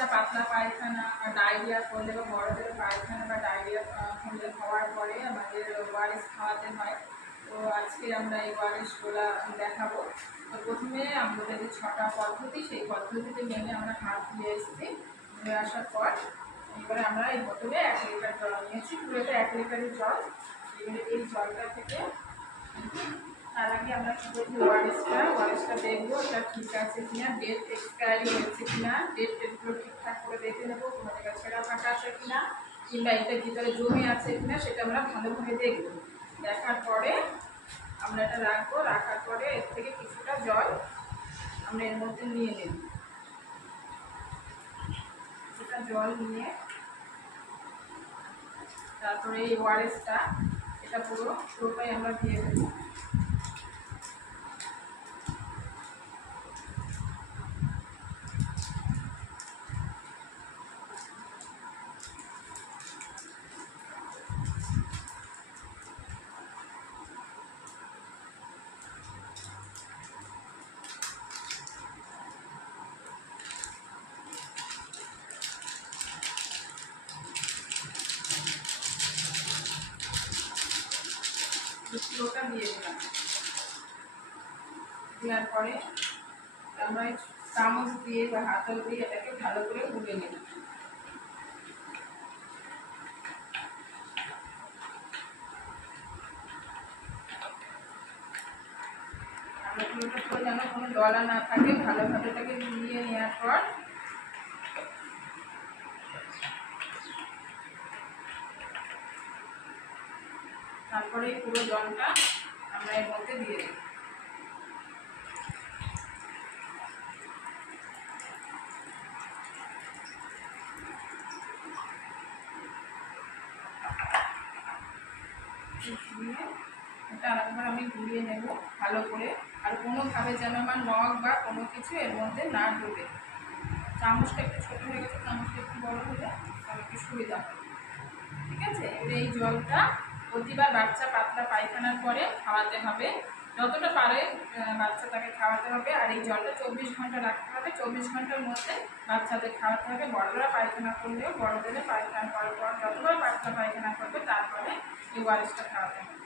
বাচ্চা পাতলা পায়খানা বা ডায়রিয়া করলে বা বড়দের পায়খানা বা ডায়রিয়া হলে হওয়ার পরে আমাদের ওআরএস খাওয়াতে হয়। তো আজকে আমরা এই ওআরএসগুলো দেখাবো। তো প্রথমে আমাদের যে 6টা পদ্ধতি, সেই পদ্ধতিতে মেনে আমরা হাত ধুয়ে এসেছি। ধুয়ে আসার পর এবারে আমরা এই বোতলে 1 লিটার জল নিয়েছি, পুরোটা 1 লিটারের জল। এবারে এই জলটা থেকে তার আগে আমরা কী করবো, ওআরএসটা দেখবো এটা ঠিক আছে কিনা, ডেট এক্সপায়ারি হয়েছে কিনা, ডেটগুলো ঠিকঠাক করে দেখে নেবো, কোনো জায়গায় ছেঁড়া ফাটা আছে কিনা, কিংবা এটার ভিতরে জমে আছে কিনা, সেটা আমরা ভালোভাবে দেখবো। দেখার পরে আমরা এটা রাখবো, রাখার পরে এর থেকে কিছুটা জল আমরা এর মধ্যে নিয়ে নেব। কিছুটা জল নিয়ে তারপরে এই ওআরএসটা এটা পুরোটাই আমরা দিয়ে দেবো। পুরোটা দিয়ে দিলাম। দেওয়ার পরে আমরা চামচ দিয়ে বা হাতল দিয়ে এটাকে ভালো করে গুলে নেব। আমরা পুরোটা করে যেন কোনো দলা না থাকে, ভালোভাবে এটাকে মিলিয়ে নেওয়ার পর তারপরে পুরো জলটা আমরা এর মধ্যে দিয়ে দেব। এটা আরেকবার আমি গুলিয়ে নেব ভালো করে, আর কোনোভাবে যেন আমার নখ বা কোনো কিছু এর মধ্যে না ঢোকে। চামচটা একটু ছোটো হয়ে গেছে, চামচটা একটু বড় হলে আমার একটু সুবিধা হবে। ঠিক আছে, এবার এই জলটা প্রতিবার বাচ্চা পাতলা পায়খানার পরে খাওয়াতে হবে, যতটা পারে বাচ্চা তাকে খাওয়াতে হবে। আর এই জলটা 24 ঘন্টা রাখতে হবে, 24 ঘন্টার মধ্যে বাচ্চাদের খাওয়াতে হবে। বড়রা পায়খানা করলেও বড়দের পায়খানা করার পর যতবার পাতলা পায়খানা করবে তারপরে এই ওআরএসটা খাওয়াতে হবে।